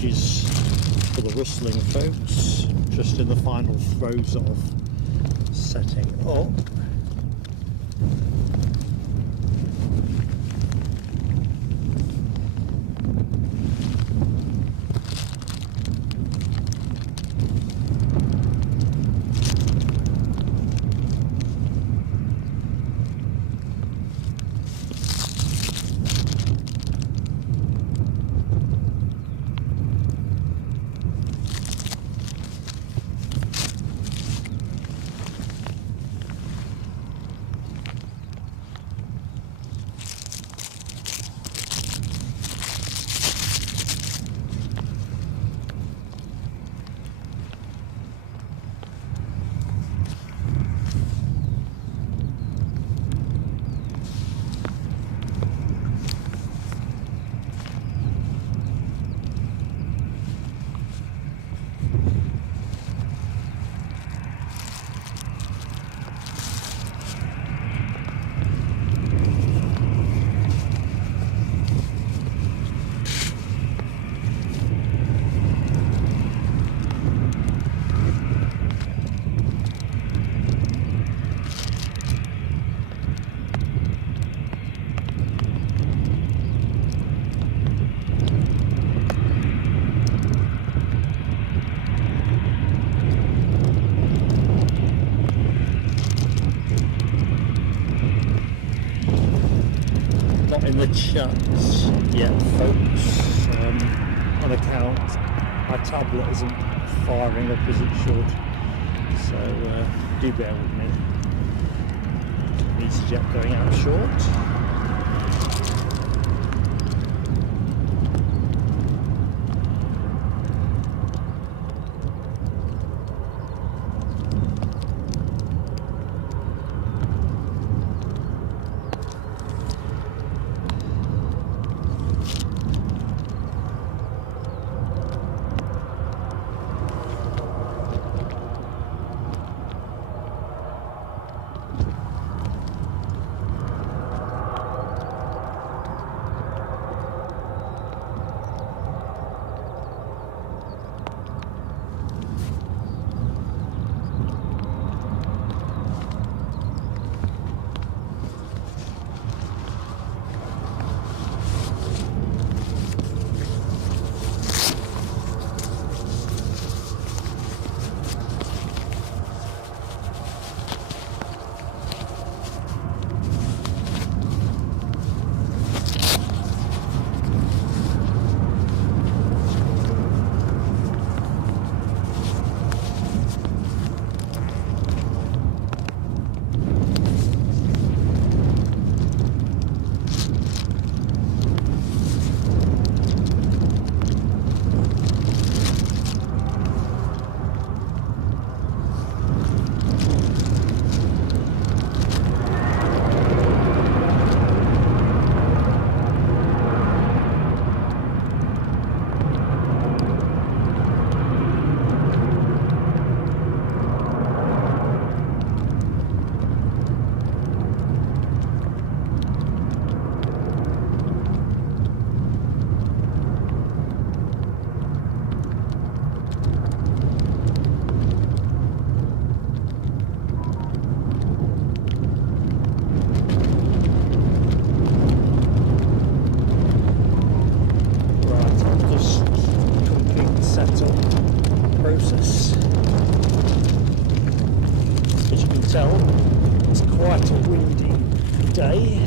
apologies for the rustling, folks. Just in the final throes of setting up. In the chats yet, folks, on account my tablet isn't firing up as it should, so do bear with me. EasyJet going out short. Process. As you can tell, it's quite a windy day.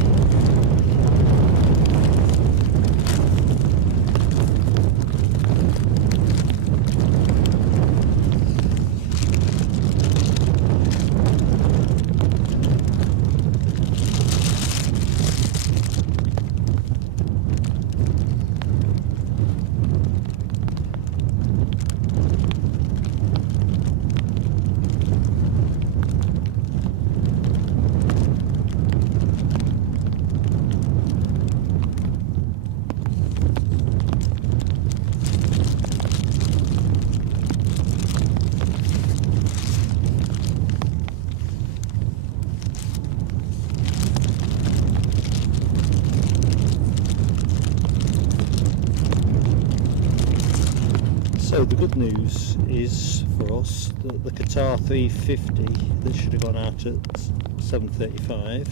So the good news is for us that the Qatar A350 that should have gone out at 7:35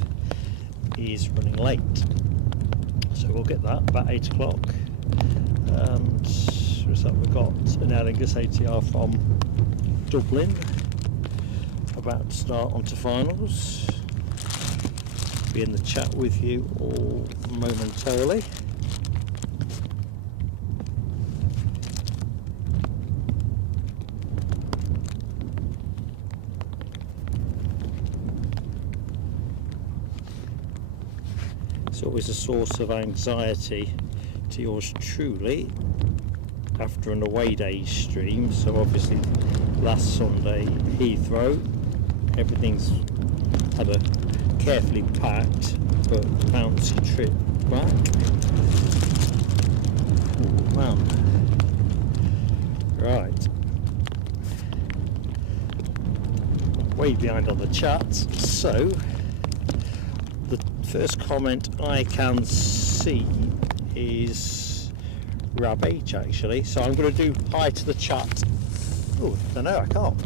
is running late. So we'll get that about 8 o'clock. And so we've got an Aer Lingus ATR from Dublin about to start onto finals. Be in the chat with you all momentarily. It's always a source of anxiety to yours truly after an away day stream. So obviously last Sunday Heathrow, everything's had a carefully packed but bouncy trip back. Oh man. Right. Way behind on the chat. So the first comment I can see is Rab H actually, so I'm going to do hi to the chat. Oh, I know I can't.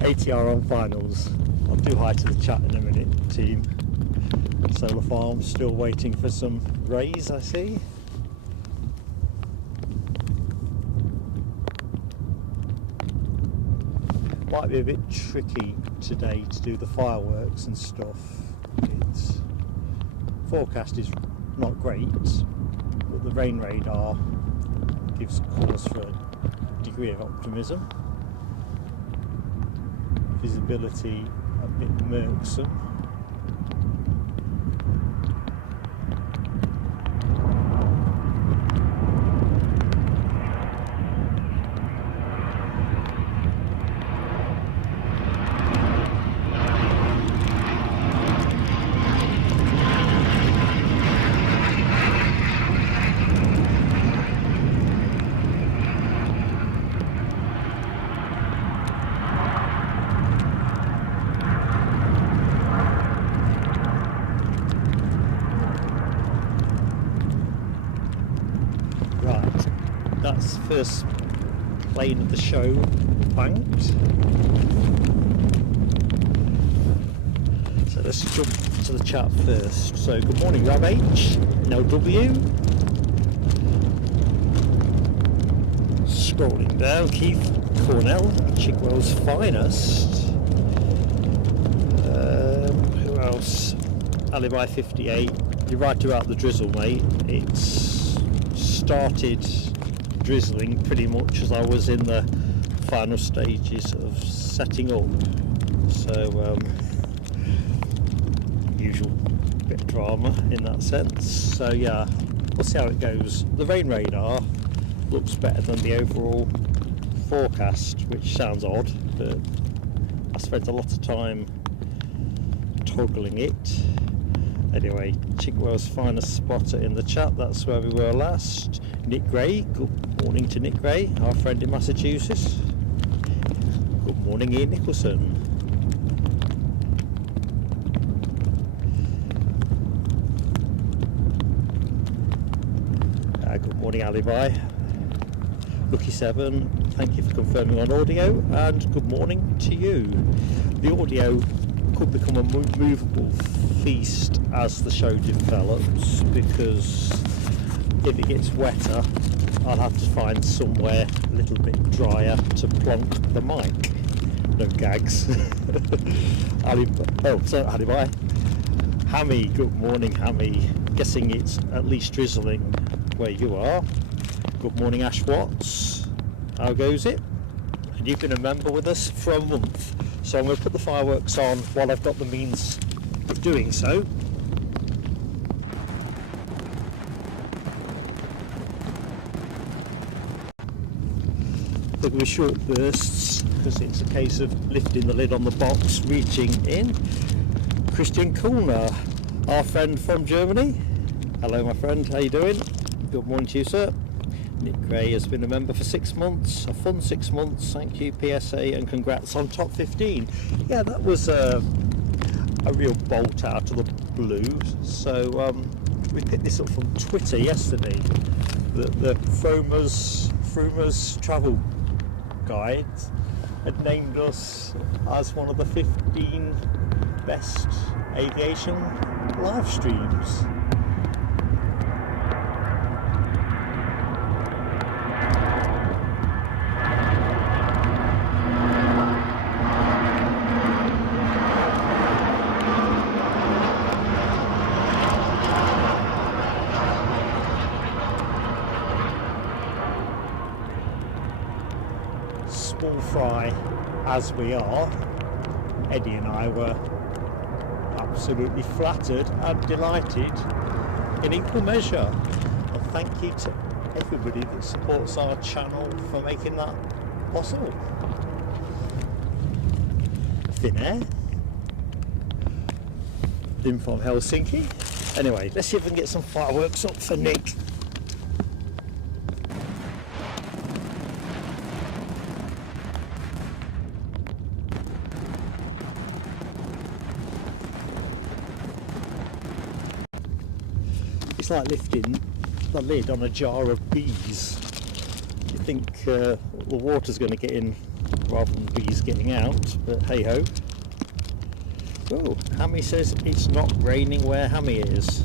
ATR on finals. I'll do hi to the chat in a minute, team. Solar Farm still waiting for some rays, I see. Might be a bit tricky today to do the fireworks and stuff. Its forecast is not great, but the rain radar gives cause for a degree of optimism. Visibility a bit murksome. That's the first plane of the show banked. So let's jump to the chat first. So good morning Rab H, NLW. Scrolling down, Keith Cornell, Chigwell's finest. Who else? Alibi 58. You're right about the drizzle, mate. It's started drizzling pretty much as I was in the final stages of setting up, so usual bit of drama in that sense. So yeah, we'll see how it goes. The rain radar looks better than the overall forecast, which sounds odd, but I spent a lot of time toggling it. Anyway, Chigwell's finest spotter in the chat, that's where we were last. Nick Gray, good morning to Nick Gray, our friend in Massachusetts. Good morning Ian Nicholson. Good morning Alibi. Lucky 7, thank you for confirming on audio, and good morning to you. The audio could become a movable feast as the show develops, because if it gets wetter I'll have to find somewhere a little bit drier to plonk the mic. No gags. Alibi. Hammy, good morning Hammy. Guessing it's at least drizzling where you are. Good morning Ash Watts. How goes it? And you've been a member with us for a month, so I'm going to put the fireworks on while I've got the means of doing so. They're going to be short bursts because it's a case of lifting the lid on the box, reaching in. Christian Kuhlner, our friend from Germany. Hello my friend, how you doing? Good morning to you sir. Nick Gray has been a member for 6 months, a fun 6 months, thank you PSA, and congrats on top 15. Yeah, that was a real bolt out of the blue. So we picked this up from Twitter yesterday, the Fromer's Fruma's travel guides had named us as one of the 15 best aviation live streams. Small fry as we are, Eddie and I were absolutely flattered and delighted in equal measure. And thank you to everybody that supports our channel for making that possible. Thin air. In from Helsinki. Anyway, let's see if we can get some fireworks up for Nick. It's like lifting the lid on a jar of bees. You think the water's going to get in rather than bees getting out, but hey ho. Oh, Hammy says it's not raining where Hammy is.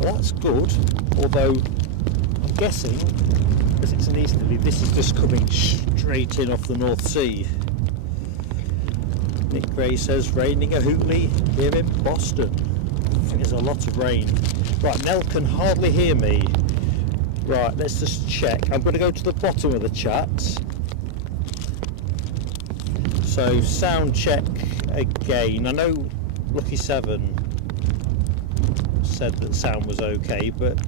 Well, that's good, although I'm guessing, as it's an easterly, this is just coming straight in off the North Sea. Nick Gray says raining a hootly here in Boston. I think there's a lot of rain. Right, Nell can hardly hear me. Right, let's just check. I'm going to go to the bottom of the chat. So, sound check again. I know Lucky 7 said that sound was okay, but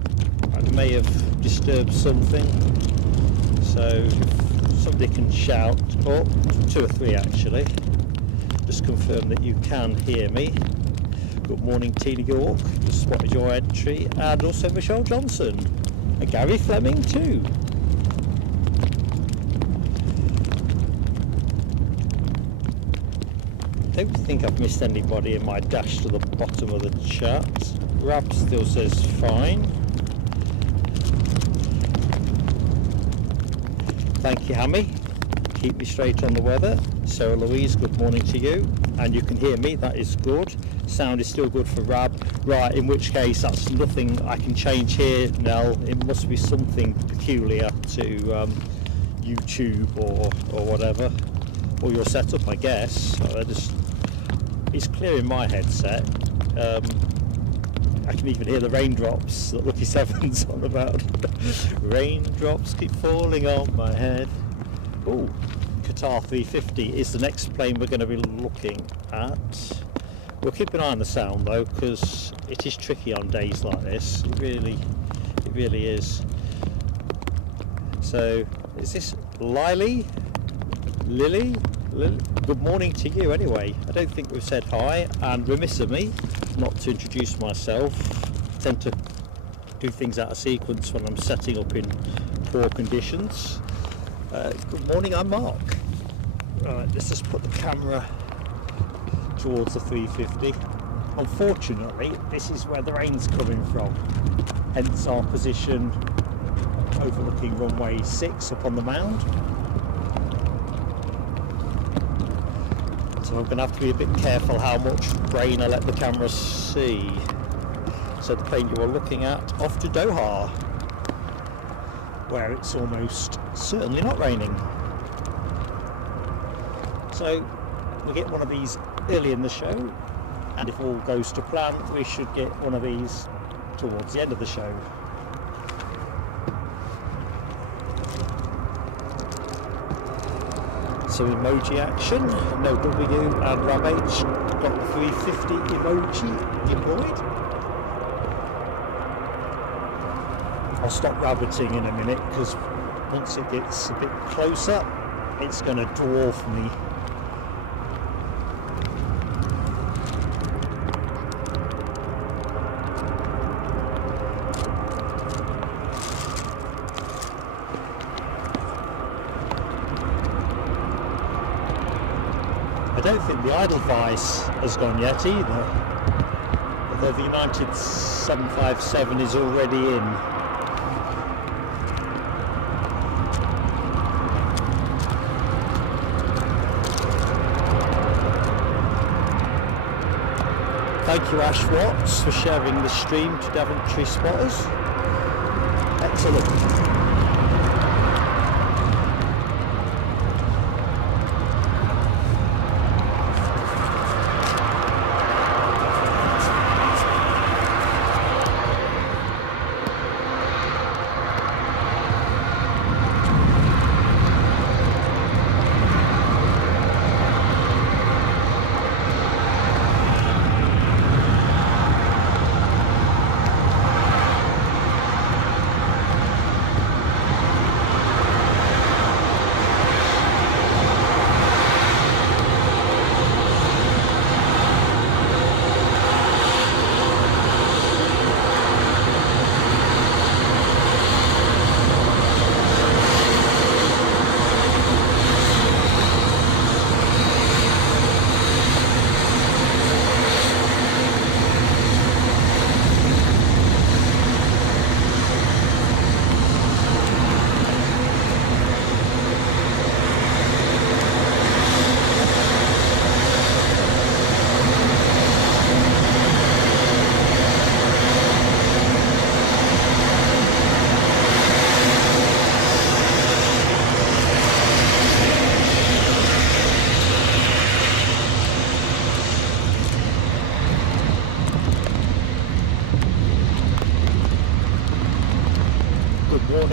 I may have disturbed something. So, if somebody can shout, or 2 or 3 actually, just confirm that you can hear me. Good morning, Tina York, just spotted your entry, and also Michelle Johnson, and Gary Fleming too. Don't think I've missed anybody in my dash to the bottom of the chat. Rab still says fine. Thank you, Hammy. Keep me straight on the weather. Sarah Louise, good morning to you. And you can hear me, that is good. Sound is still good for Rab. Right, in which case that's nothing I can change here, Nell. It must be something peculiar to YouTube or whatever. Or your setup, I guess. It's clear in my headset. I can even hear the raindrops that Lucky 7's on about. Raindrops keep falling on my head. Oh, Qatar A350 is the next plane we're going to be looking at. We'll keep an eye on the sound though, because it is tricky on days like this. It really is. So, is this Lily? Good morning to you anyway. I don't think we've said hi, and remiss of me not to introduce myself. I tend to do things out of sequence when I'm setting up in poor conditions. Good morning, I'm Mark. Right, let's just put the camera towards the 350. Unfortunately, this is where the rain's coming from, hence our position overlooking runway 6 up on the mound. So I'm going to have to be a bit careful how much rain I let the camera see. So the plane you are looking at off to Doha, where it's almost certainly not raining. So we get one of these early in the show, and if all goes to plan, we should get one of these towards the end of the show. Some emoji action. No W and Ram H got the 350 emoji deployed. I'll stop rabbiting in a minute, because once it gets a bit closer, it's going to dwarf me. I don't think the idle vice has gone yet either, although the United 757 is already in. Thank you Ash Watts for sharing the stream to Daventry spotters. Excellent.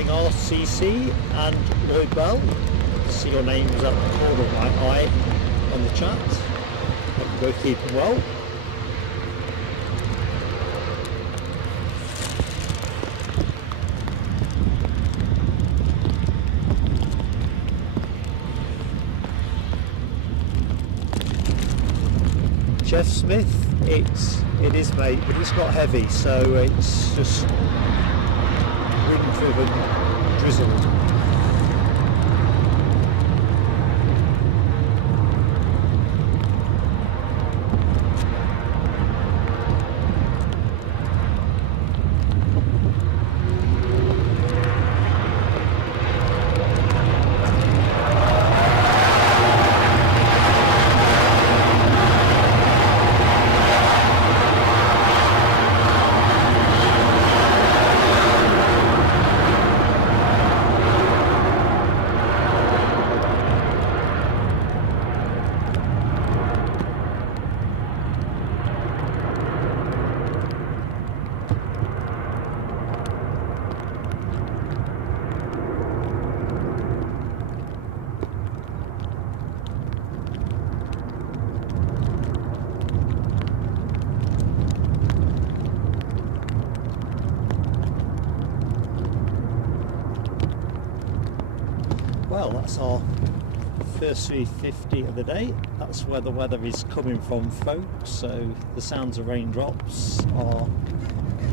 RCC and Lloyd Bell. See your names at the corner of my eye on the chat. Hope you're both keeping well. Jeff Smith, it is mate, but it's not heavy, so it's just wind-driven drizzle. Well, that's our first 350 of the day. That's where the weather is coming from, folks, so the sounds of raindrops are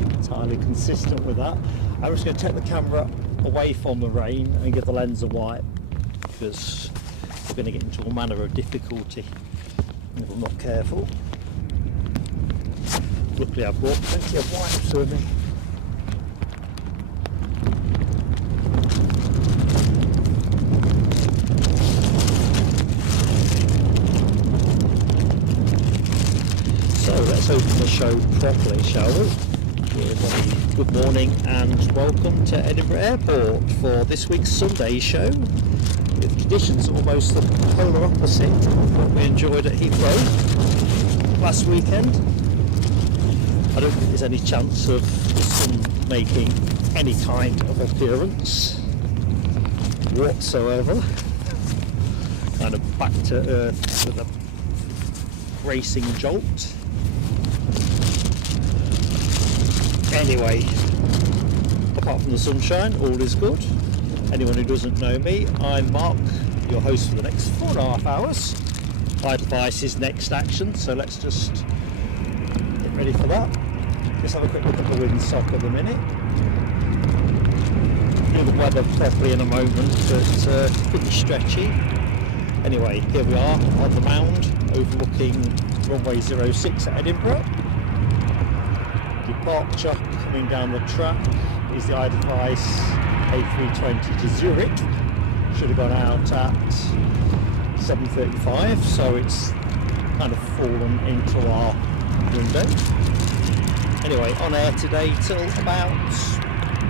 entirely consistent with that. I'm just going to take the camera away from the rain and give the lens a wipe, because we're going to get into all manner of difficulty if I'm not careful. Luckily I've brought plenty of wipes with me. Let's open the show properly, shall we? Good morning and welcome to Edinburgh Airport for this week's Sunday show, with conditions almost the polar opposite of what we enjoyed at Heathrow last weekend. I don't think there's any chance of the sun making any kind of appearance whatsoever. Kind of back to earth with a racing jolt. Anyway, apart from the sunshine, all is good. Anyone who doesn't know me, I'm Mark, your host for the next 4.5 hours. My device is Next Action, so let's just get ready for that. Let's have a quick look at the windsock at the minute. Do the weather properly in a moment, but pretty stretchy. Anyway, here we are on the mound, overlooking runway 06 at Edinburgh. Departure coming down the track is the iDevice A320 to Zurich. Should have gone out at 7:35, so it's kind of fallen into our window. Anyway, on air today till about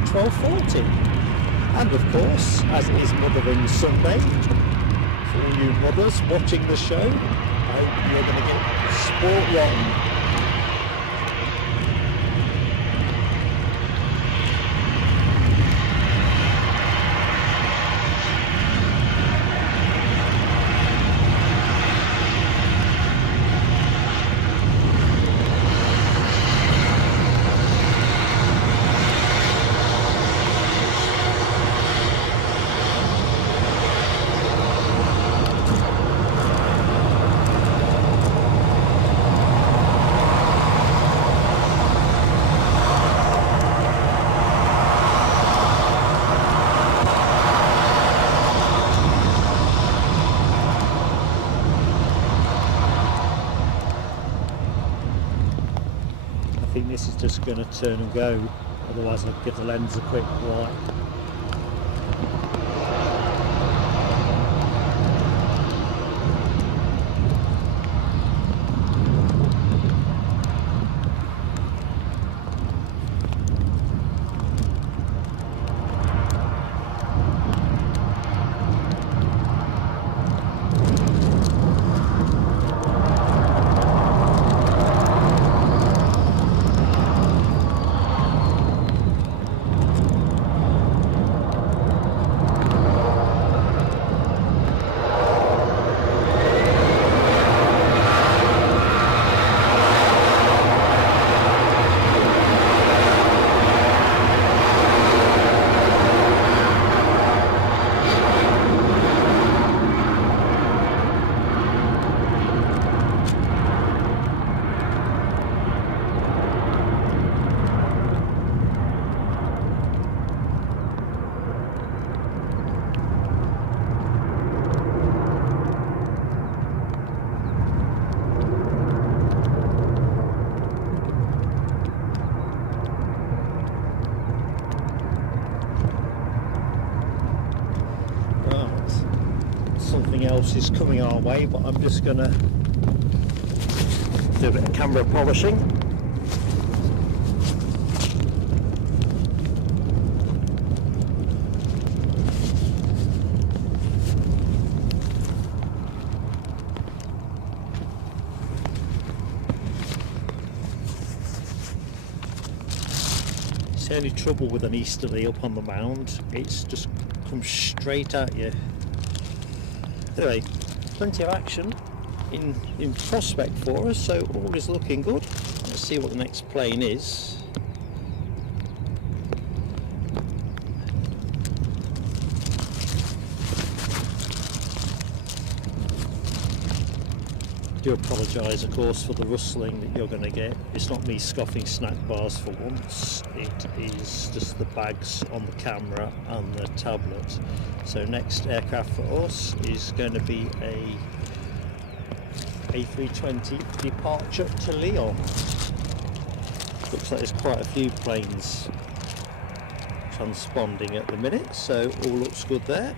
12:40. And of course, as it is Mothering Sunday, for all you mothers watching the show, I hope you're going to get sport rotten. I think this is just going to turn and go, otherwise I'll give the lens a quick wipe. Something else is coming our way, but I'm just going to do a bit of camera polishing. It's the only trouble with an easterly up on the mound, it's just comes straight at you. Anyway, plenty of action in prospect for us, so all is looking good. Let's see what the next plane is. I do apologise, of course, for the rustling that you're going to get. It's not me scoffing snack bars for once, it is just the bags on the camera and the tablet. So next aircraft for us is going to be a A320 departure to Lyon. Looks like there's quite a few planes transponding at the minute, so all looks good there.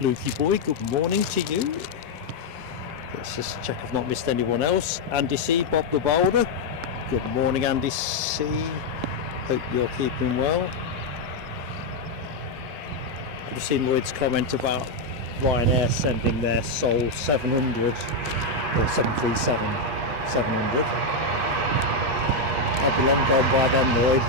Lukey boy, good morning to you. Let's just check I've not missed anyone else. Andy C, Bob the Boulder. Good morning, Andy C. Hope you're keeping well. I've just seen Lloyd's comment about Ryanair sending their Sol 700 or 737 700. I'll be long gone by then, Lloyd.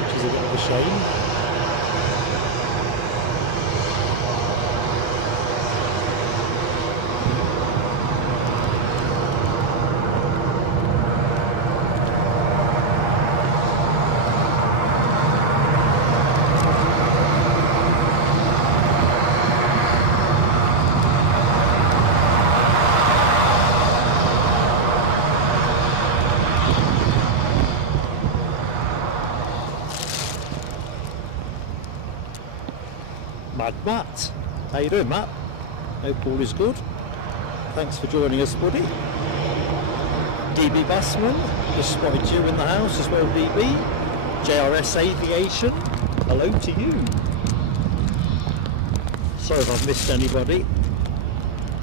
Which is a bit of a shame. Mad Matt. How you doing, Matt? Hope all is good. Thanks for joining us, buddy. DB Bassman, just spotted you in the house as well, DB. JRS Aviation, hello to you. Sorry if I've missed anybody.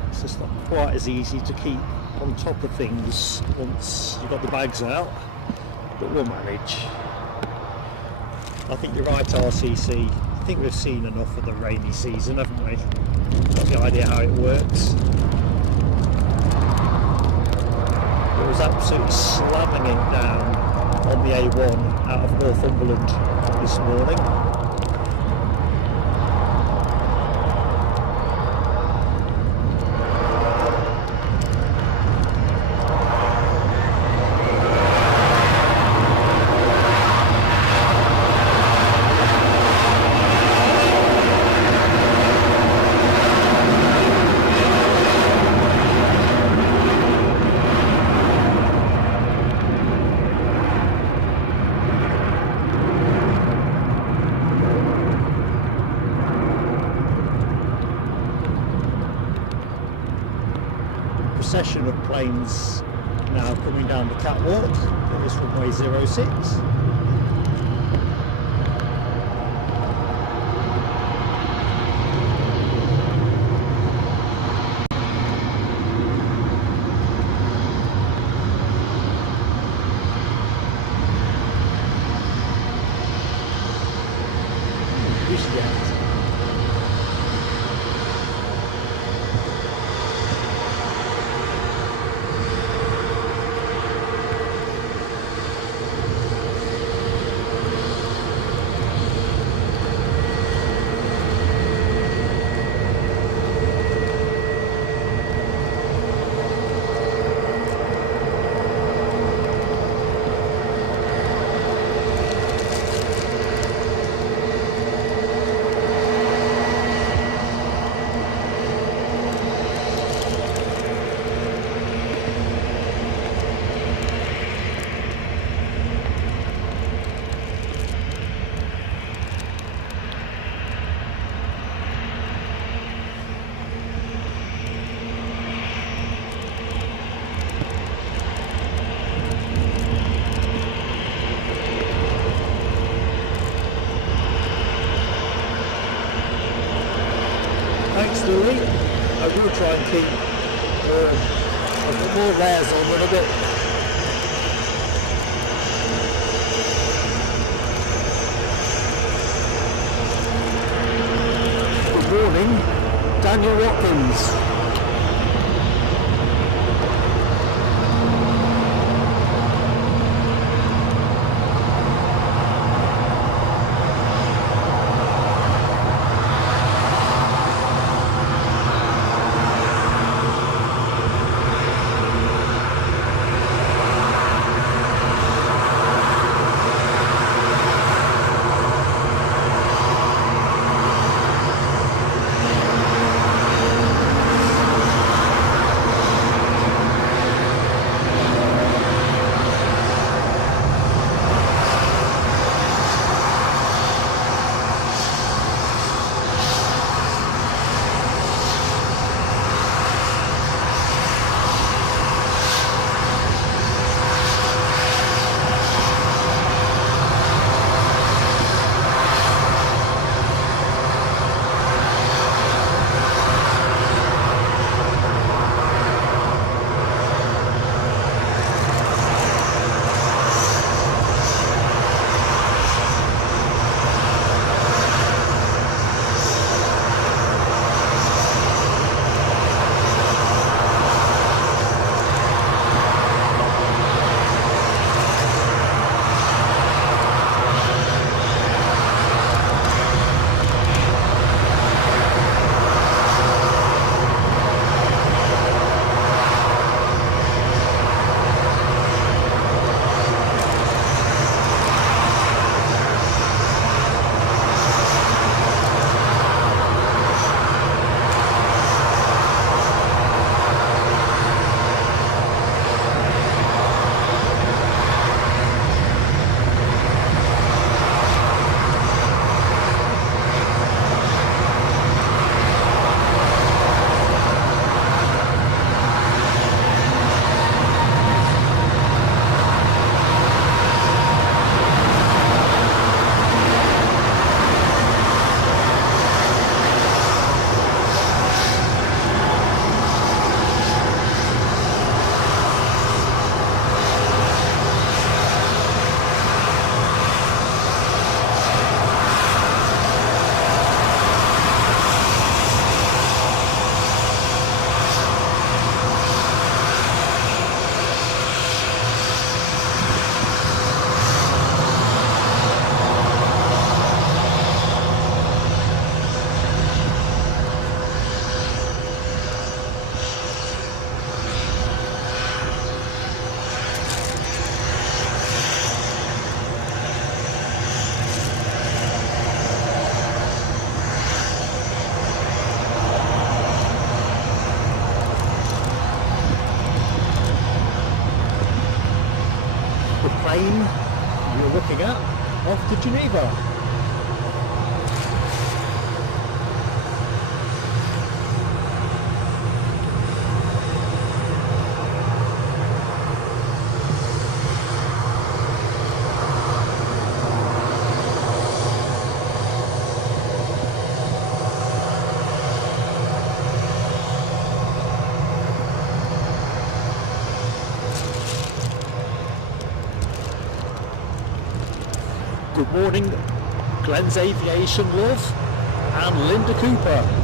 It's just not quite as easy to keep on top of things once you've got the bags out, but we'll manage. I think you're right, RCC. I think we've seen enough of the rainy season, haven't we? Got the idea how it works. It was absolutely slamming it down on the A1 out of Northumberland this morning. Procession of planes now coming down the catwalk at this runway 06. Thanks, Louis. I will try and keep a bit more layers on a little bit. Good morning, Daniel Watkins. looking at, off to Geneva. Good morning, Glenn's Aviation love and Linda Cooper.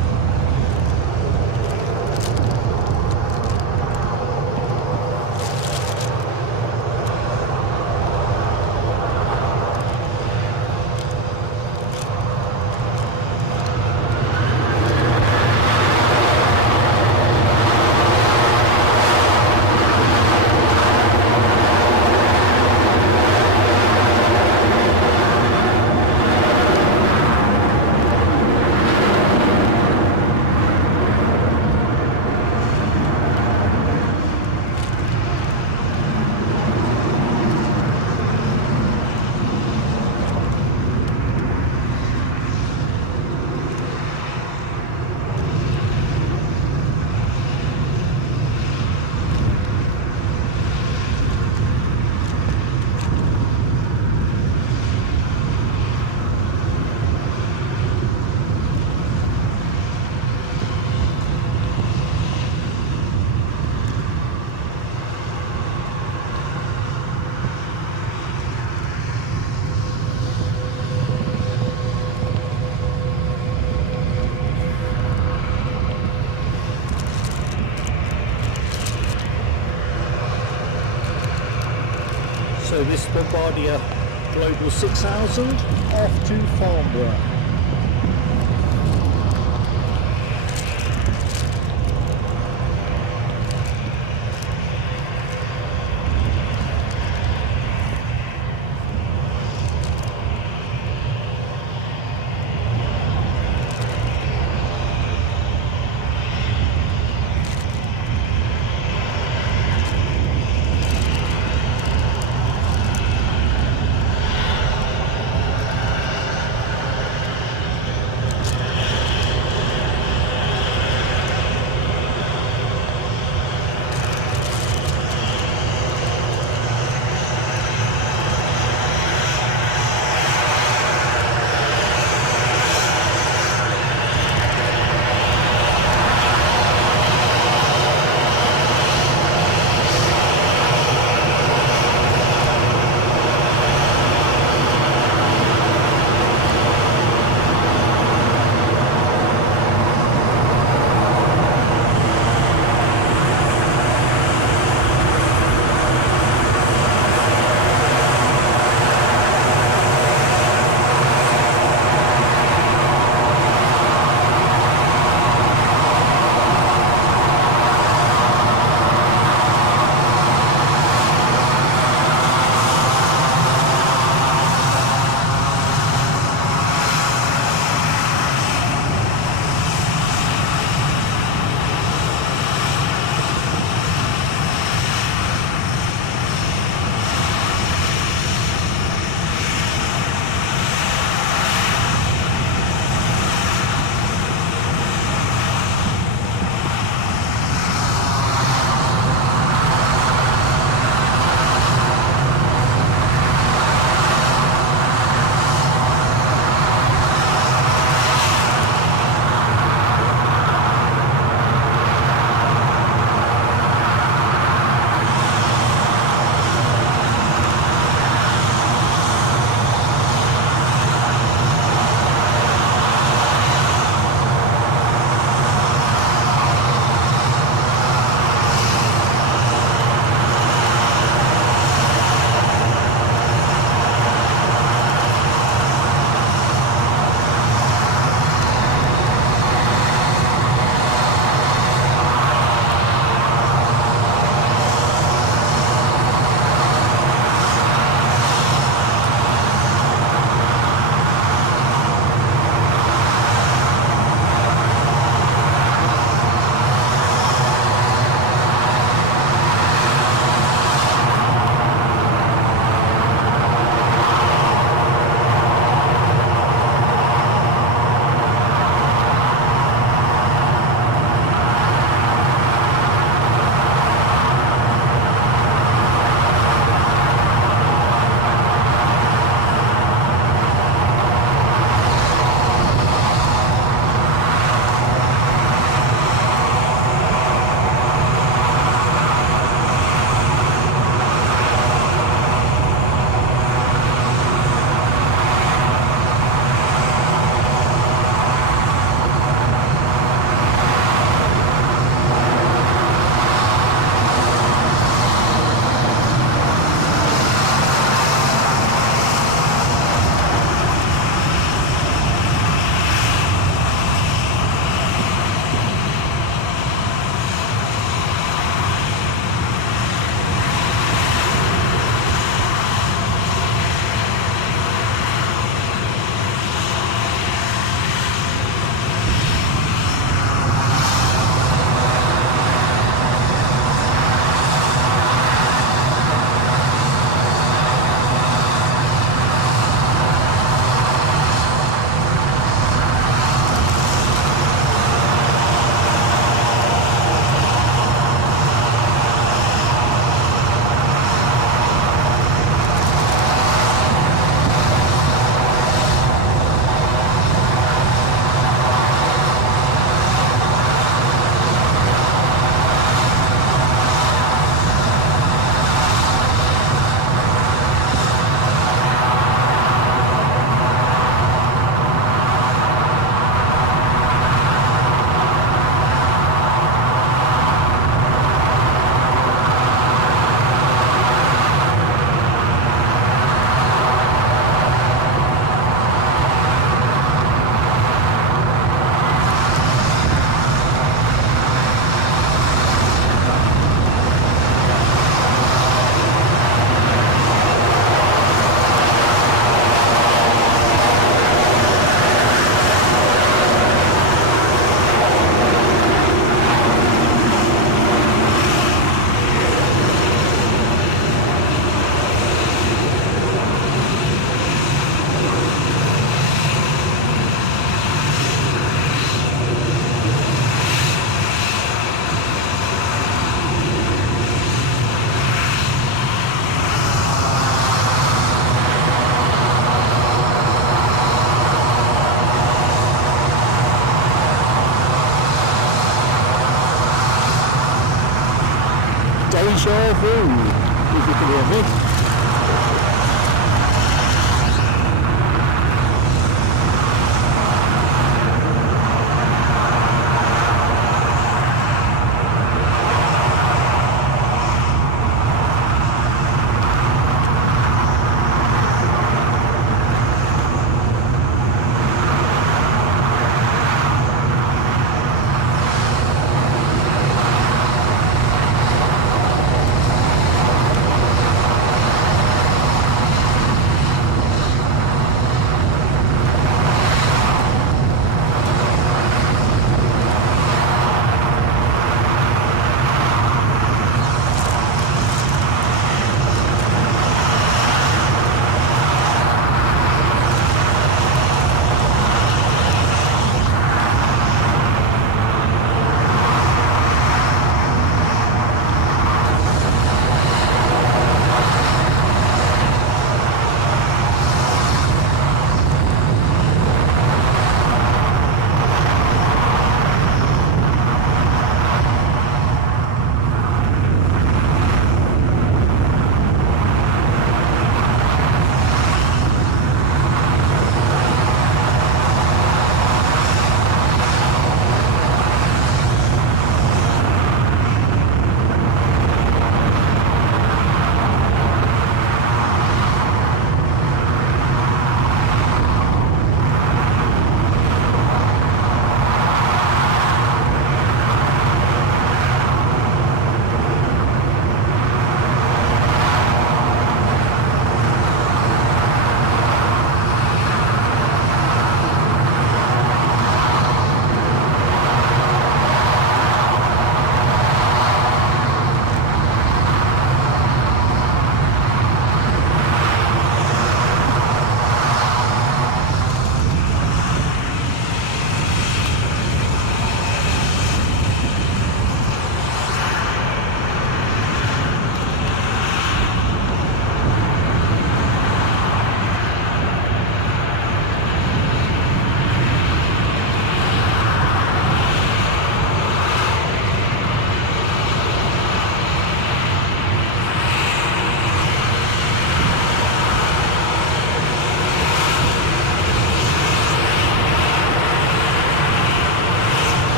So this Bombardier Global 6000 off to Farnborough. Deja vu, if you can hear me.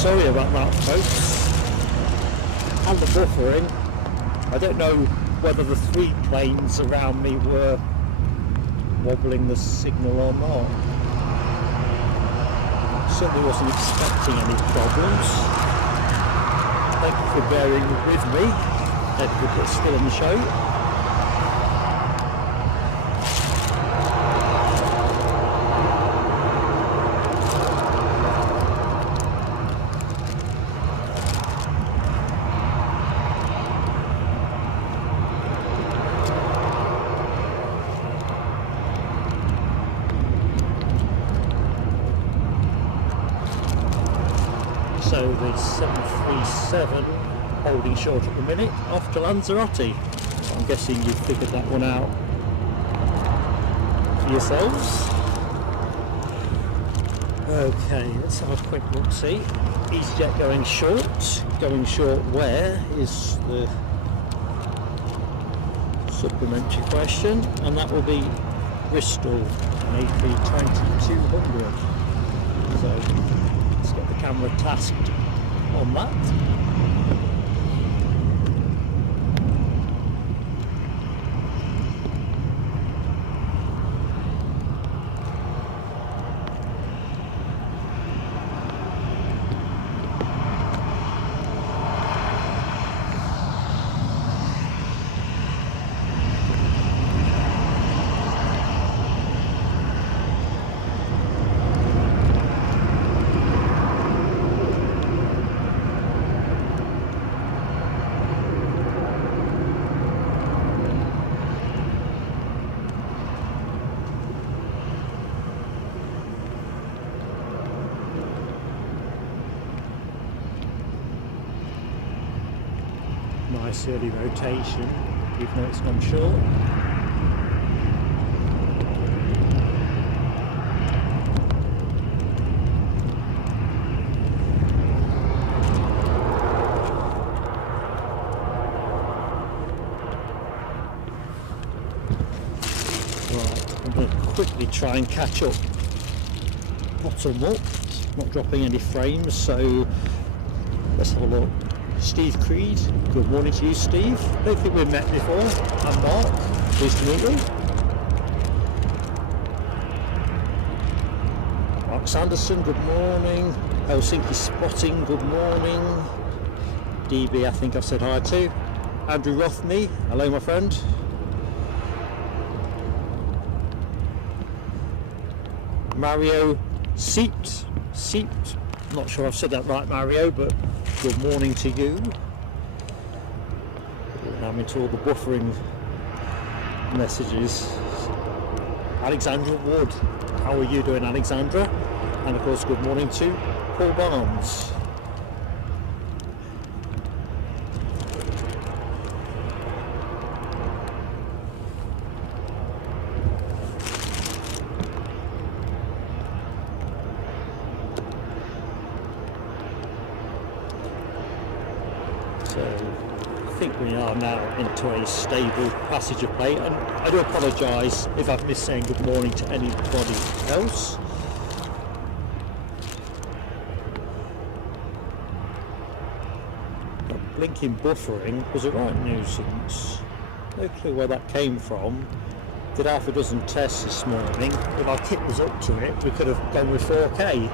Sorry about that, folks. And the buffering. I don't know whether the 3 planes around me were wobbling the signal or not. Certainly wasn't expecting any problems. Thank you for bearing with me. Edinburgh is still on the show. So the 737 holding short at the minute, off to Lanzarote. I'm guessing you've figured that one out for yourselves. Okay, let's have a quick look see. EasyJet going short. Going short where is the supplementary question, and that will be Bristol A320-200. So let's get the camera tasked on that. Nice early rotation, even though it's gone short. Right, I'm going to quickly try and catch up bottom up, not dropping any frames, so let's have a look. Steve Creed, good morning to you, Steve. Don't think we've met before. I'm Mark, pleased to meet you. Mark Sanderson, good morning. Helsinki Spotting, good morning. DB, I think I've said hi to. Andrew Rothney, hello my friend. Mario Seept, not sure I've said that right, Mario, but good morning to you. I'm into all the buffering messages. Alexandra Wood, how are you doing, Alexandra? And of course, good morning to Paul Barnes. So I think we are now into a stable passenger plate, and I do apologise if I've missed saying good morning to anybody else. That blinking buffering was a right nuisance. No clue where that came from. Did half a dozen tests this morning. If our kit was up to it, we could have gone with 4K.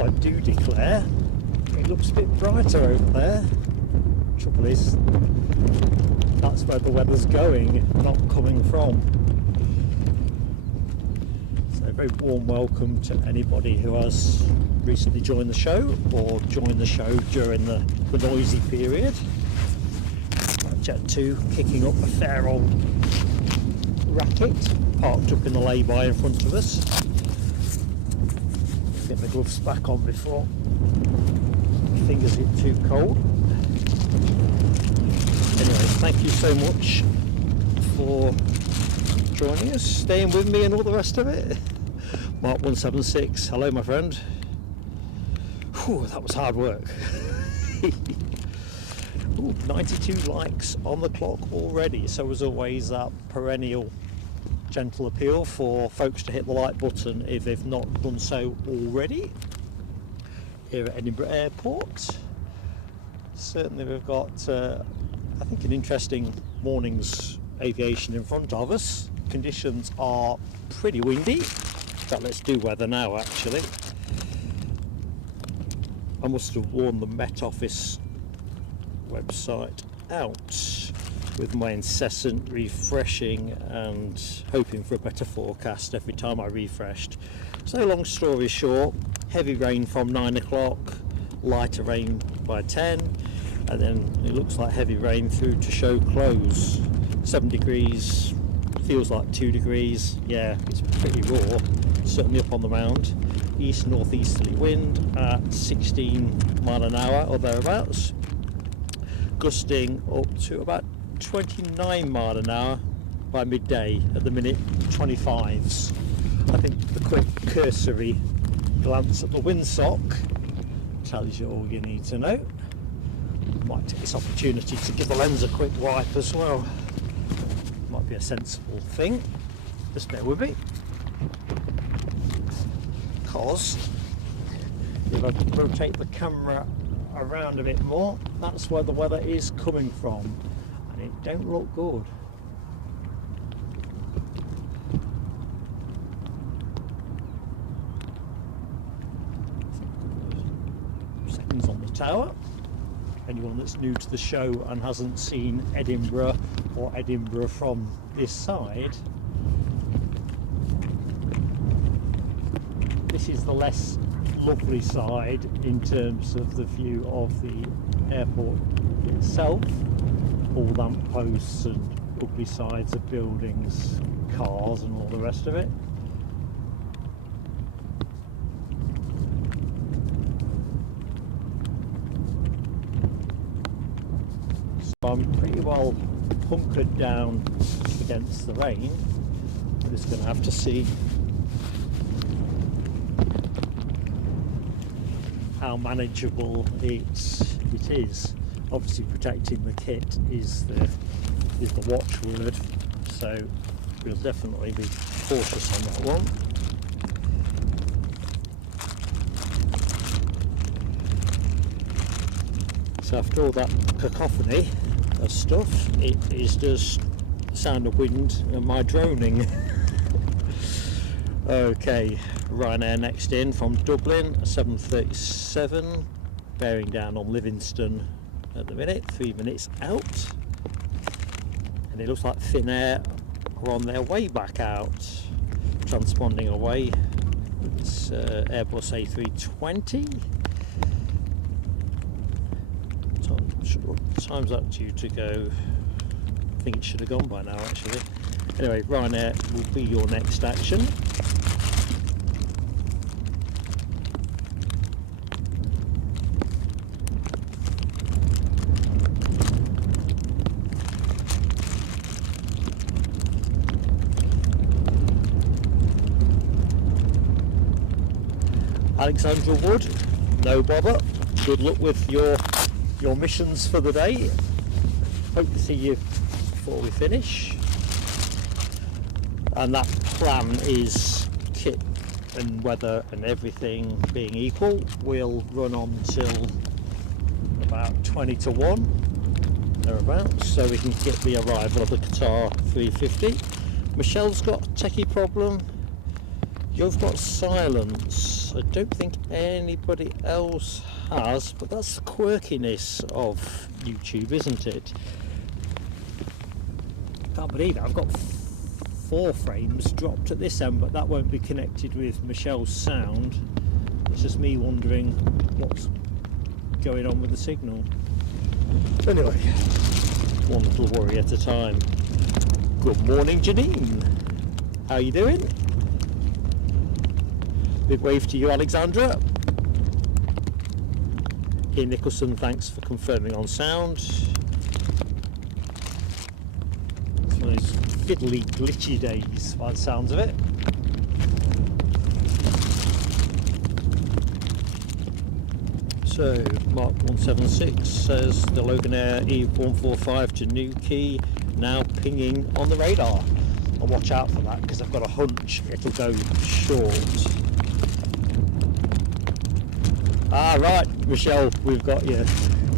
So I do declare, it looks a bit brighter over there. Trouble is, that's where the weather's going, not coming from. So a very warm welcome to anybody who has recently joined the show or joined the show during the noisy period. Jet 2 kicking up a fair old racket, parked up in the lay-by in front of us. Get my gloves back on before my fingers get too cold. Anyway, thank you so much for joining us, staying with me and all the rest of it. Mark 176, hello my friend. Whew, that was hard work. Ooh, 92 likes on the clock already, so as always that perennial gentle appeal for folks to hit the like button if they've not done so already. Here at Edinburgh Airport, certainly we've got I think an interesting morning's aviation in front of us. Conditions are pretty windy. In fact, let's do weather now actually. I must have worn the Met Office website out with my incessant refreshing and hoping for a better forecast every time I refreshed. So long story short, heavy rain from 9 o'clock, lighter rain by 10, and then it looks like heavy rain through to show close. 7 degrees, feels like 2 degrees. Yeah, it's pretty raw, certainly up on the mound. East northeasterly wind at 16 mile an hour or thereabouts, gusting up to about 29 mile an hour by midday. At the minute 25s. I think the quick cursory glance at the windsock tells you all you need to know. Might take this opportunity to give the lens a quick wipe as well. Might be a sensible thing. Just bear with me. Because if I rotate the camera around a bit more, that's where the weather is coming from, and it don't look good. Seconds on the tower. Anyone that's new to the show and hasn't seen Edinburgh or Edinburgh from this side, this is the less lovely side in terms of the view of the airport itself. All lamp posts and ugly sides of buildings, cars and all the rest of it. So I'm pretty well hunkered down against the rain. I'm just going to have to see how manageable it is. Obviously protecting the kit is the watchword, so we'll definitely be cautious on that one. So after all that cacophony of stuff, it is just the sound of wind and my droning. Okay, Ryanair next in from Dublin, 737, bearing down on Livingston at the minute, 3 minutes out. And it looks like Finnair are on their way back out, transponding away with this Airbus A320. What time's that due to go? I think it should have gone by now actually. Anyway, Ryanair will be your next action. Alexandra Wood, no bother. Good luck with your missions for the day. Hope to see you before we finish. And that plan is, kit and weather and everything being equal, we'll run on till about 20 to 1 thereabouts, so we can get the arrival of the Qatar A350. Michelle's got a techie problem. You've got silence. I don't think anybody else has, but that's the quirkiness of YouTube, isn't it? Can't believe it. I've got 4 frames dropped at this end, but that won't be connected with Michelle's sound. It's just me wondering what's going on with the signal. Anyway, one little worry at a time. Good morning, Janine. How you doing? Big wave to you, Alexandra. Here, Nicholson, thanks for confirming on sound. It's one of those fiddly, glitchy days by the sounds of it. So, Mark 176 says the Loganair E145 to Newquay now pinging on the radar. I'll watch out for that because I've got a hunch it'll go short. Ah, right, Michelle, we've got you.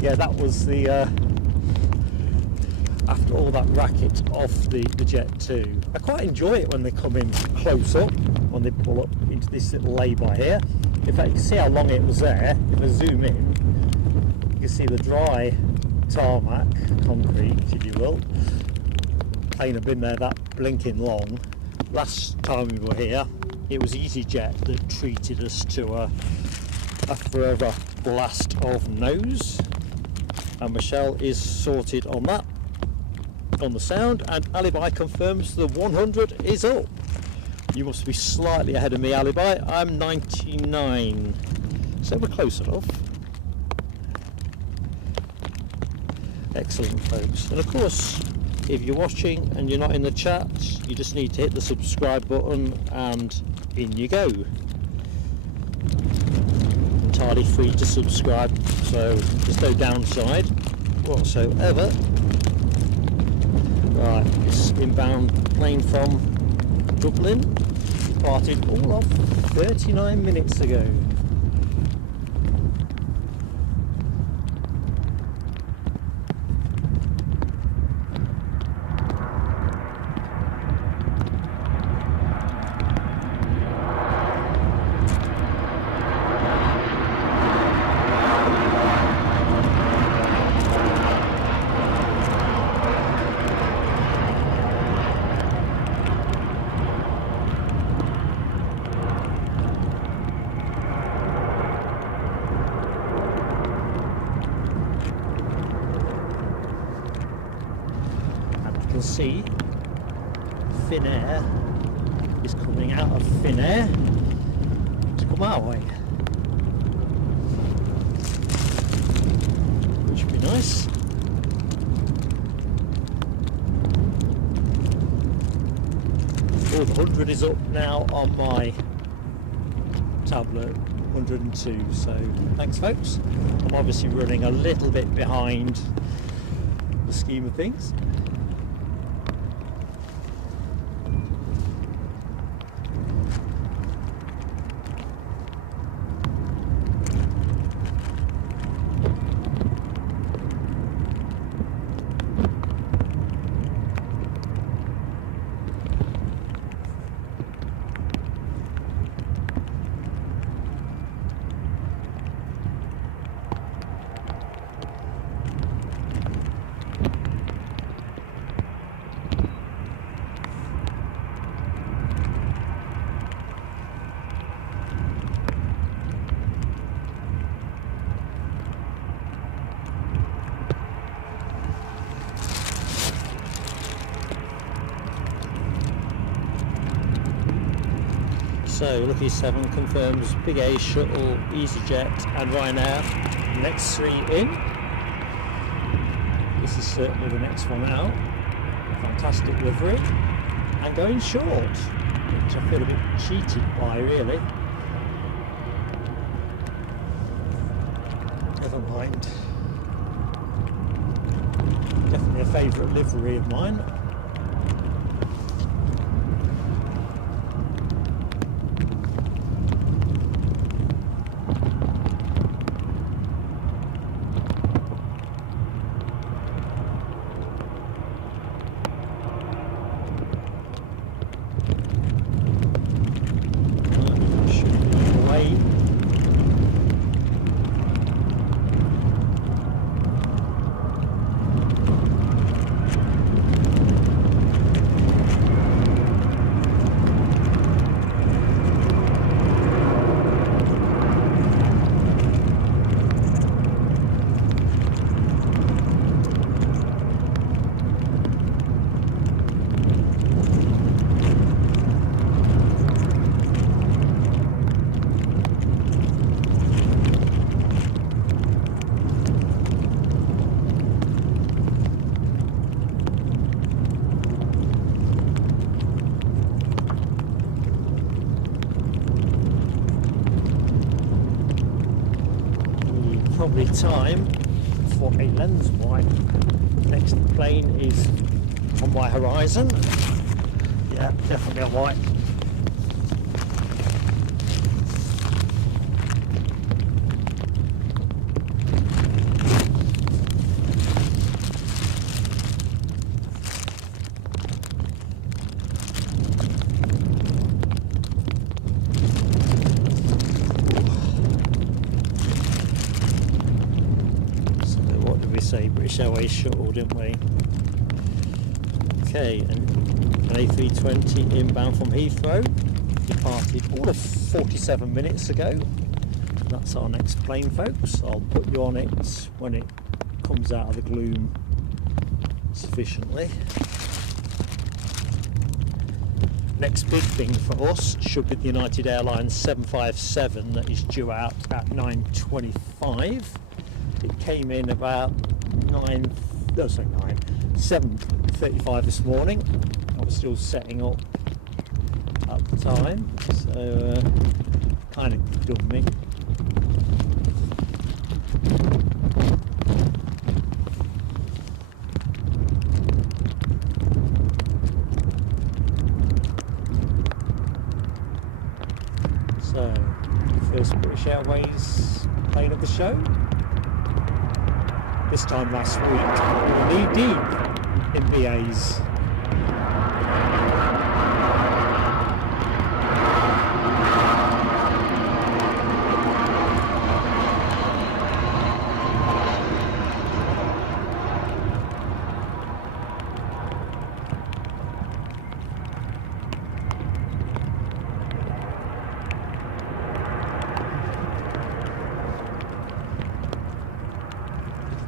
Yeah, that was the after all that racket off the Jet 2. I quite enjoy it when they come in close up, when they pull up into this little lay-by here. In fact, you can see how long it was there. If I zoom in, you can see the dry tarmac, concrete, if you will. Plane had been there that blinking long. Last time we were here, it was EasyJet that treated us to a forever blast of nose. And Michelle is sorted on that, on the sound, and Alibi confirms the 100 is up. You must be slightly ahead of me, Alibi. I'm 99, so we're close enough. Excellent, folks. And of course, if you're watching and you're not in the chat, you just need to hit the subscribe button and in you go. Entirely free to subscribe, so there's no downside whatsoever. Right, this inbound plane from Dublin departed all of 39 minutes ago. See, thin air is coming out of thin air to come our way, which would be nice. Oh, the 100 is up now on my tablet, 102, so thanks folks. I'm obviously running a little bit behind the scheme of things. So Lucky 7 confirms Big A Shuttle, EasyJet and Ryanair, next 3 in. This is certainly the next one out. Fantastic livery and going short, which I feel a bit cheated by really. Never mind. Definitely a favourite livery of mine. probably time for a lens wipe. Next plane is on my horizon. Yeah, definitely a white. Say British Airways shuttle, didn't we? Okay, and an A320 inbound from Heathrow departed all of 47 minutes ago. That's our next plane, folks. I'll put you on it when it comes out of the gloom sufficiently. Next big thing for us should be the United Airlines 757 that is due out at 9:25. It came in about 7:35 this morning. I was still setting up at the time, so kind of done me. So, first British Airways plane of the show. This time last week, knee deep in BAs.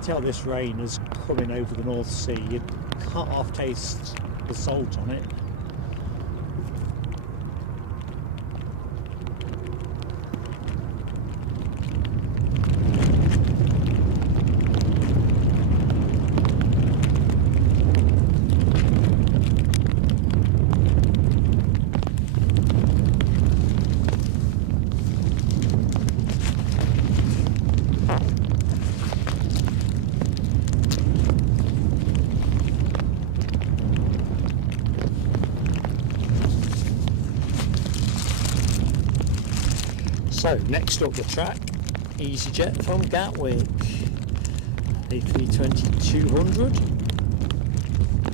Tell this rain is coming over the North Sea. You can't half taste the salt on it. So next up the track, EasyJet from Gatwick, A320-200,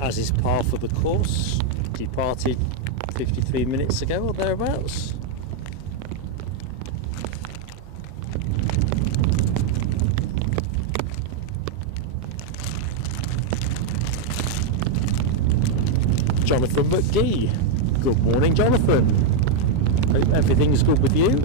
as is par for the course, departed 53 minutes ago or thereabouts. Jonathan McGee. Good morning, Jonathan. Hope everything's good with you.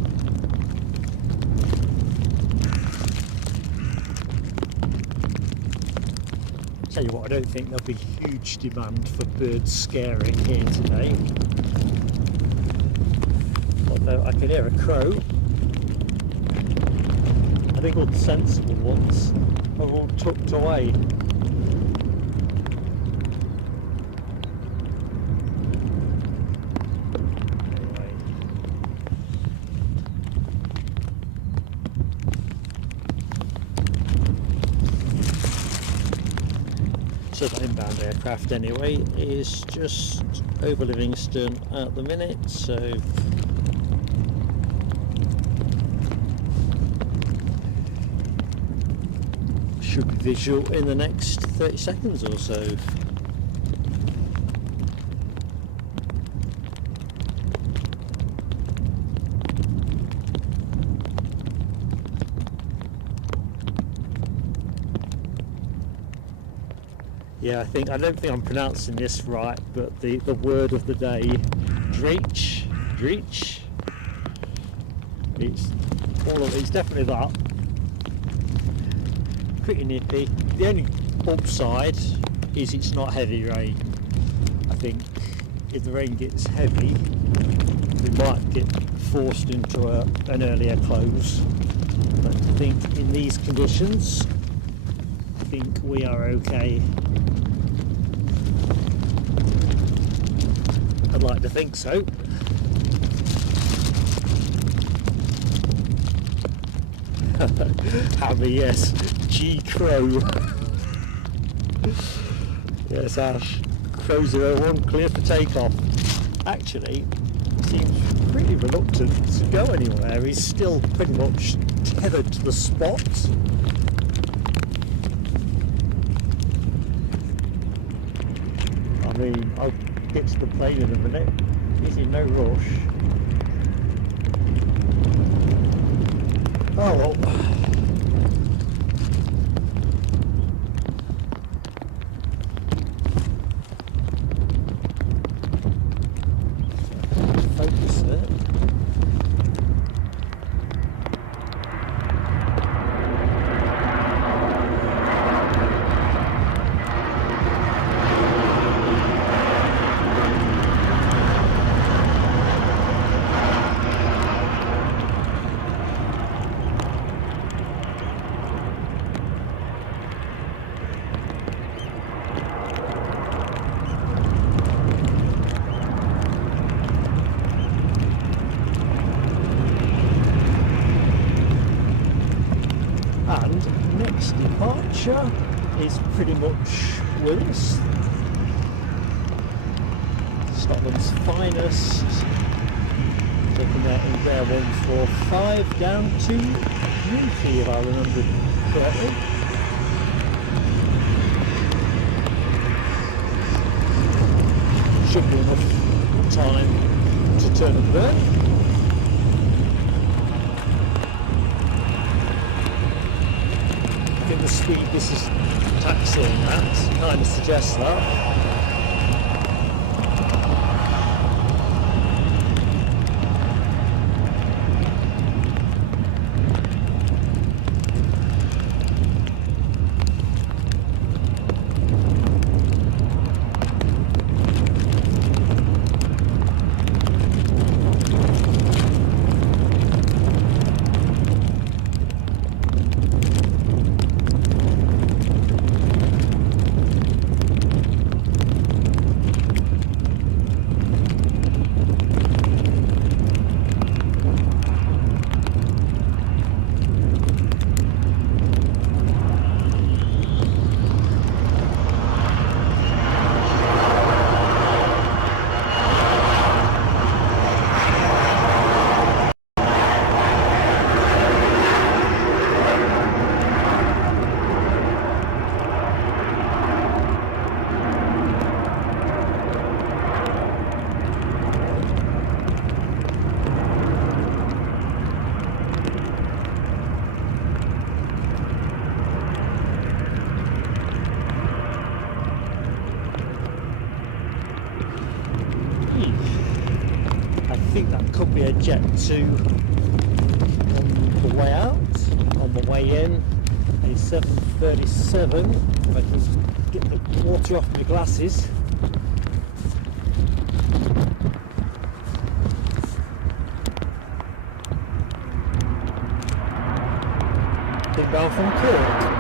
Tell you what, I don't think there'll be huge demand for bird scaring here today. Although I can hear a crow. I think all the sensible ones are all tucked away. So that inbound aircraft anyway is just over Livingston at the minute, so should be visual in the next 30 seconds or so. Yeah, I don't think I'm pronouncing this right, but the word of the day, dreech. It's definitely that. Pretty nippy. The only upside is it's not heavy rain. I think if the rain gets heavy, we might get forced into an earlier close. But I think in these conditions, I think we are okay. I'd like to think so. Hammer, yes. G Crow. Yes, Ash. Crow 01 clear for takeoff. Actually, he seems pretty reluctant to go anywhere. He's still pretty much tethered to the spot. I mean, I'll get to the plane in a minute. He's in no rush. Oh well. Focus it. And next departure is pretty much Willis, Scotland's finest, taking that in Air 145 down to Newquay, if I remember correctly. Should be enough time to turn and burn. The speed this is taxiing at kind of suggests that. I think that could be a Jet 2 on the way out. On the way in, a 737. If I can get the water off my glasses. Big bound from Cork.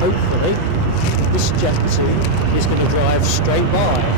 Hopefully this Jet 2 is going to drive straight by.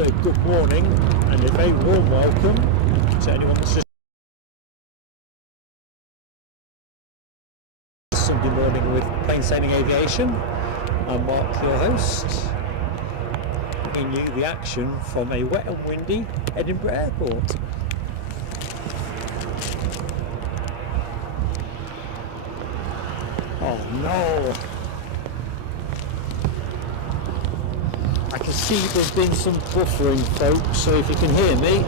So good morning and a very warm welcome to anyone that's just Sunday morning with Plain Sailing Aviation. I'm Mark, your host, bringing you the action from a wet and windy Edinburgh airport. Oh no! I can see there's been some buffering, folks, so if you can hear me.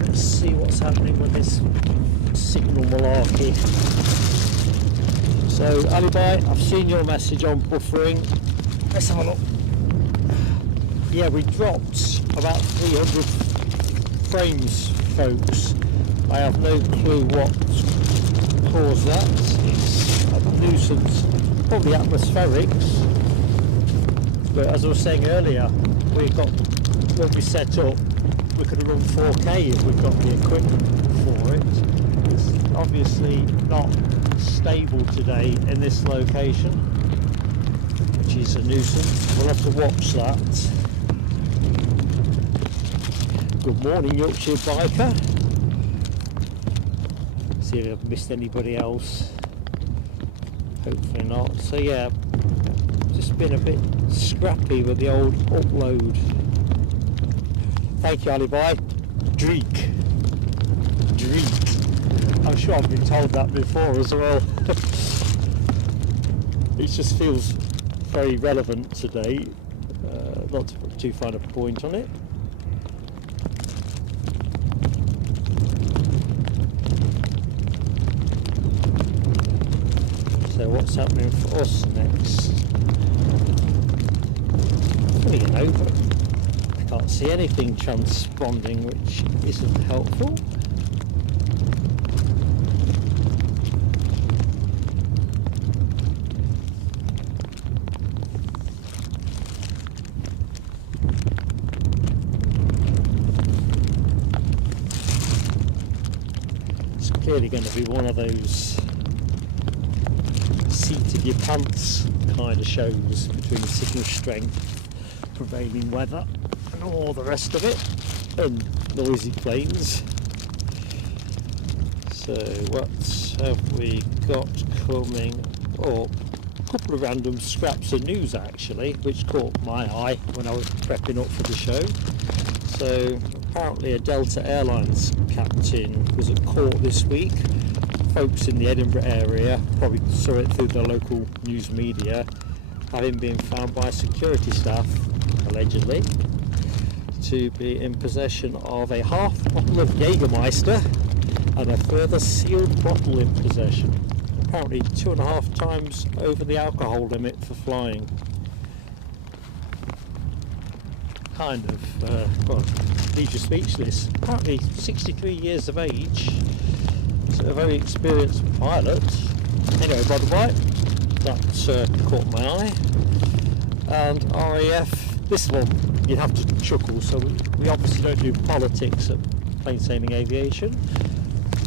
Let's see what's happening with this signal malarkey. So, Alibi, I've seen your message on buffering. Let's have a look. Yeah, we dropped about 300 frames, folks. I have no clue what caused that. It's a nuisance, probably atmospherics. But as I was saying earlier, when we set up, we could have run 4K if we've got the equipment for it. It's obviously not stable today in this location, which is a nuisance. We'll have to watch that. Good morning, Yorkshire biker. See if I've missed anybody else. Hopefully not. So yeah, just been a bit scrappy with the old upload. Thank you, Alibi. Dreek. I'm sure I've been told that before as well. It just feels very relevant today. Not to put too fine a point on it. So what's happening for us next? Well, you know, but can't see anything transponding, which isn't helpful. It's clearly going to be one of those seat of your pants kind of shows between signal strength, prevailing weather and all the rest of it, and noisy planes. So what have we got coming up? A couple of random scraps of news actually, which caught my eye when I was prepping up for the show. So apparently a Delta Airlines captain was at court this week. Folks in the Edinburgh area probably saw it through the local news media, having been found by security staff, allegedly, to be in possession of a half bottle of Jägermeister and a further sealed bottle in possession. Apparently 2.5 times over the alcohol limit for flying. Kind of, well, leaves you speechless. Apparently 63 years of age, so a very experienced pilot. Anyway, by the way, that caught my eye. And RAF, this one you'd have to chuckle, so we obviously don't do politics at Plain Sailing Aviation,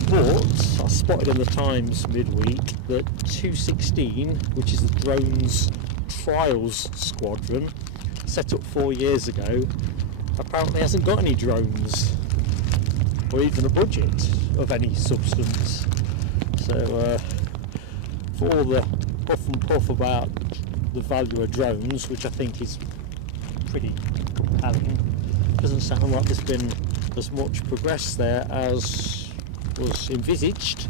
but I spotted in the Times midweek that 216, which is the drones trials squadron, set up 4 years ago, apparently hasn't got any drones or even a budget of any substance. So for all the puff and puff about the value of drones, which I think is pretty compelling, doesn't sound like there's been as much progress there as was envisaged.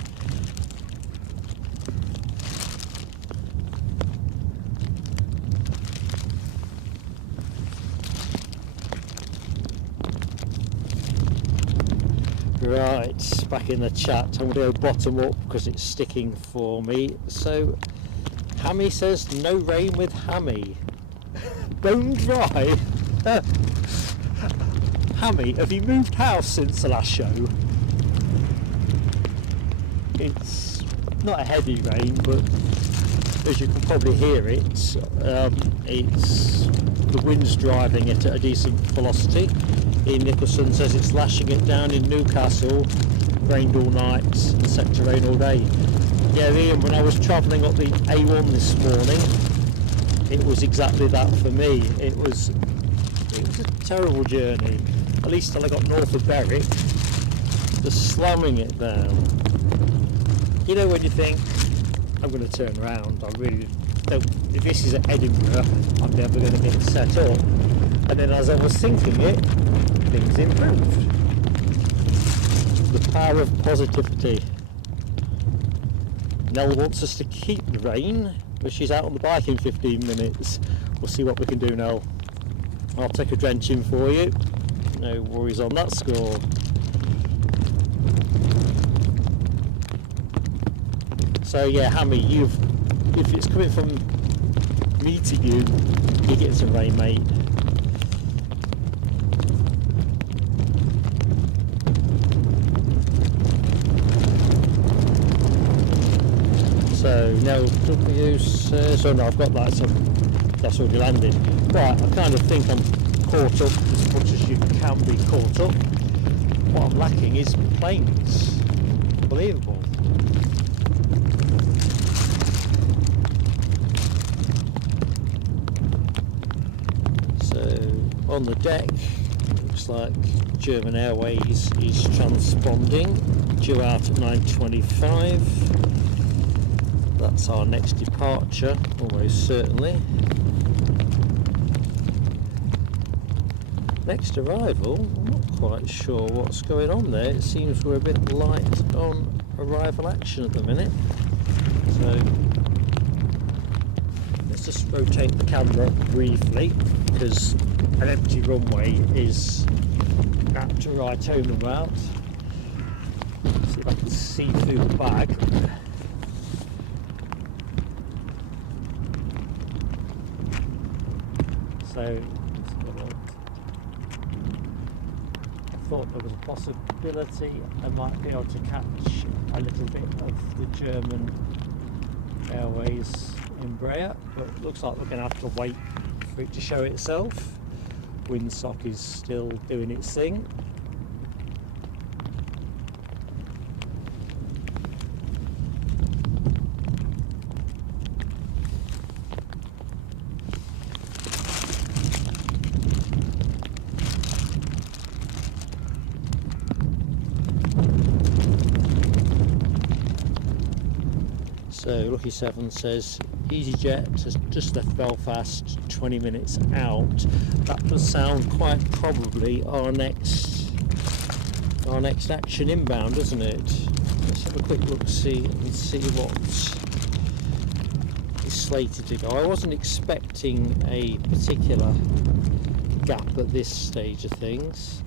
Right, back in the chat. I'm going to go bottom up because it's sticking for me. So, Hammy says no rain with Hammy. Bone dry. Hammy, have you moved house since the last show? It's not a heavy rain, but as you can probably hear it, it's the wind's driving it at a decent velocity. Ian Nicholson says it's lashing it down in Newcastle. Rained all night and set to rain all day. Yeah, Ian, when I was travelling up the A1 this morning, it was exactly that for me. It was a terrible journey. At least till I got north of Berwick, just slamming it down. You know when you think, I'm going to turn around, I really don't, if this is at Edinburgh, I'm never going to get set up. And then as I was thinking it, things improved. The power of positivity. Nell wants us to keep the rain, but she's out on the bike in 15 minutes. We'll see what we can do, Nell. I'll take a drenching for you. No worries on that score. So yeah, Hammy, if it's coming from me to you, you're getting some rain, mate. So now W says, oh no, I've got that, so that's already landed. Right, I kind of think I'm caught up as much as you can be caught up. What I'm lacking is planes. Unbelievable. So on the deck, looks like German Airways is transponding, due out at 9:25. That's our next departure, almost certainly. Next arrival, I'm not quite sure what's going on there. It seems we're a bit light on arrival action at the minute. So let's just rotate the camera briefly, because an empty runway is apt to write home about. See if I can see through the bag. So I thought there was a possibility I might be able to catch a little bit of the German Airways Embraer, but it looks like we're going to have to wait for it to show itself. Windsock is still doing its thing. So Lucky 7 says EasyJet has just left Belfast 20 minutes out. That does sound quite probably our next action inbound, doesn't it? Let's have a quick look see and see what is slated to go. I wasn't expecting a particular gap at this stage of things.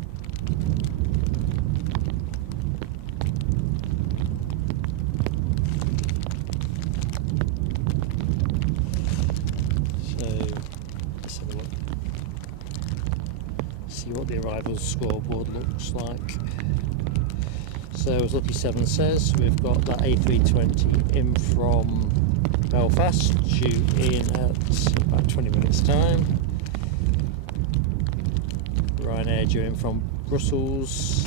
What the arrivals scoreboard looks like. So as Lucky 7 says, we've got that A320 in from Belfast, due in at about 20 minutes time. Ryanair due in from Brussels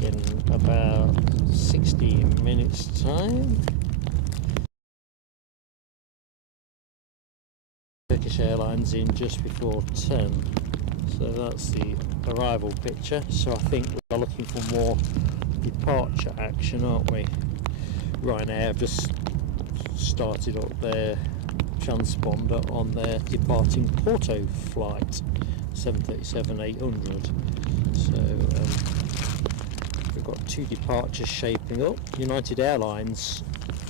in about 16 minutes time. Turkish Airlines in just before 10. So that's the arrival picture. So I think we're looking for more departure action, aren't we? Ryanair have just started up their transponder on their departing Porto flight, 737-800. So we've got two departures shaping up. United Airlines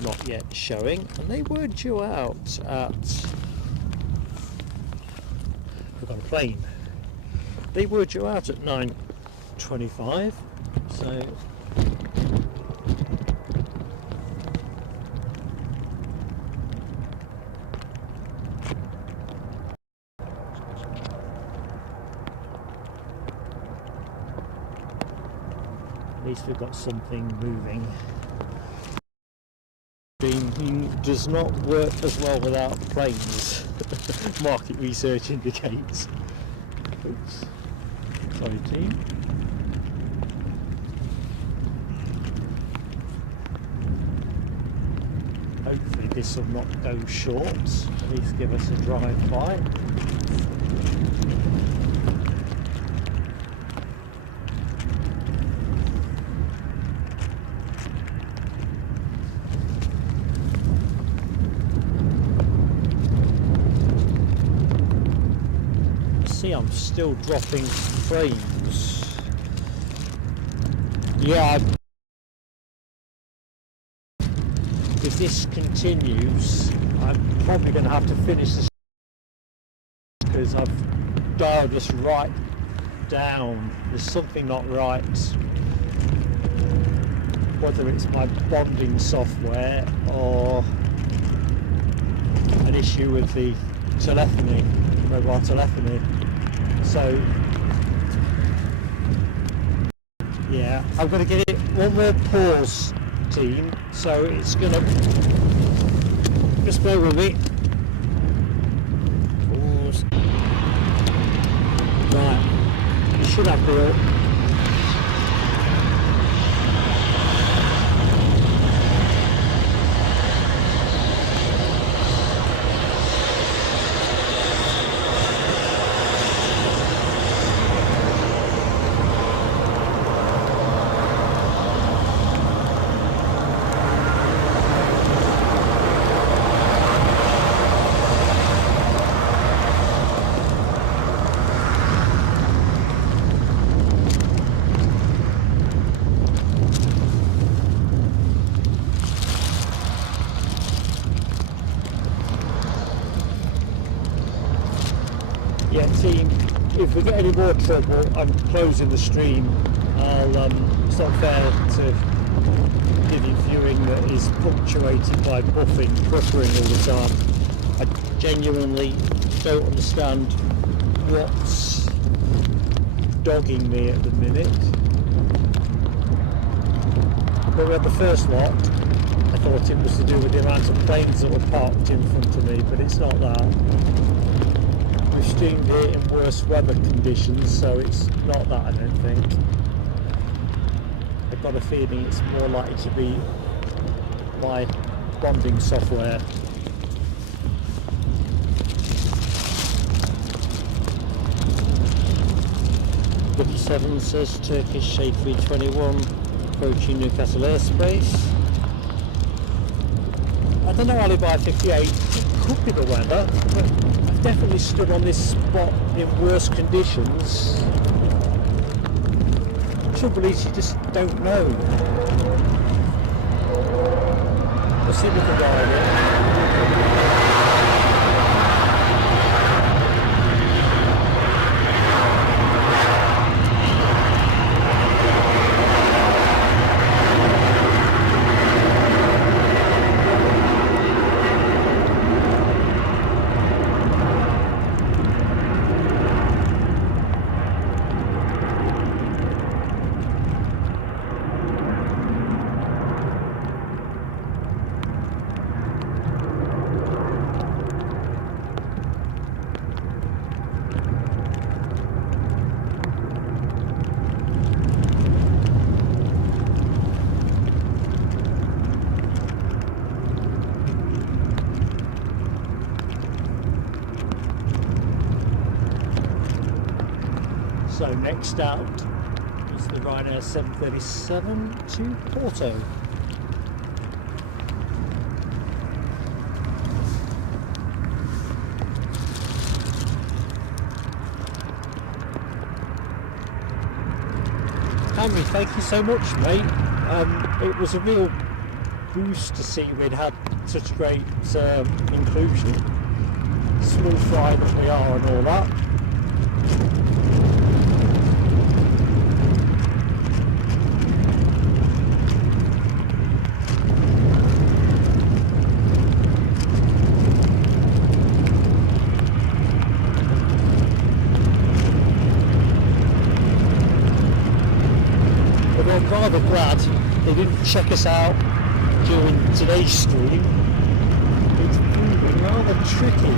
not yet showing, and they were due out at, we've got a plane. They were due out at 9:25, So at least we've got something moving. Does not work as well without planes. Market research indicates. Oops. Sorry team. Hopefully this will not go short, at least give us a drive-by. See, I'm still dropping frames. Yeah, if this continues, I'm probably going to have to finish this because I've dialed this right down. There's something not right. Whether it's my bonding software or an issue with the telephony, mobile telephony. So yeah, I'm going to get it one more pause, team, so it's going to just bear with me. Pause. Right, you should have the team. If we get any more trouble, I'm closing the stream. It's not fair to give you viewing that is punctuated by buffering all the time. I genuinely don't understand what's dogging me at the minute. When we had the first lot, I thought it was to do with the amount of planes that were parked in front of me, but it's not that. We've streamed it in worse weather conditions, so it's not that, I don't think. I've got a feeling it's more likely to be my bonding software. Lucky 7 says Turkish A321 approaching Newcastle airspace. I don't know, Alibi 58, it could be the weather, but I've definitely stood on this spot in worse conditions. The trouble is, you just don't know. We'll see if we can ride it. So next out is the Ryanair 737 to Porto. Henry, thank you so much, mate. It was a real boost to see we'd had such great inclusion. Small fry that we are and all that. they didn't check us out during today's stream. It's proving rather tricky.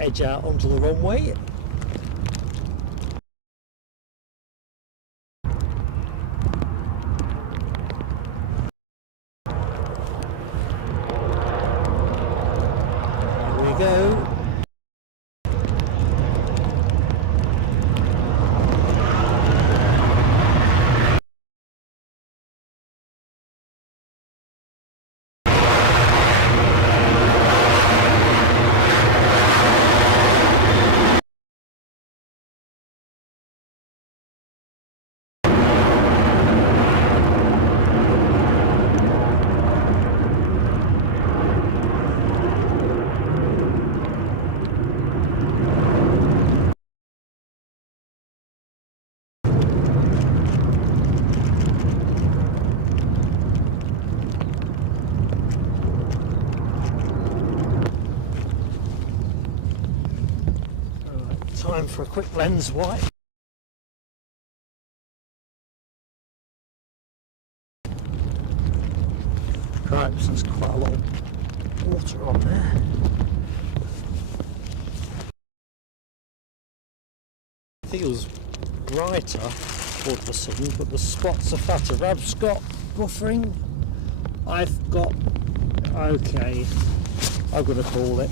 Edge out onto the runway. Here we go. Time for a quick lens wipe. Right, there's quite a lot of water on there. I think it was brighter all of a sudden, but the spots are fatter. Rab's got buffering. I've got, okay, I've got to call it.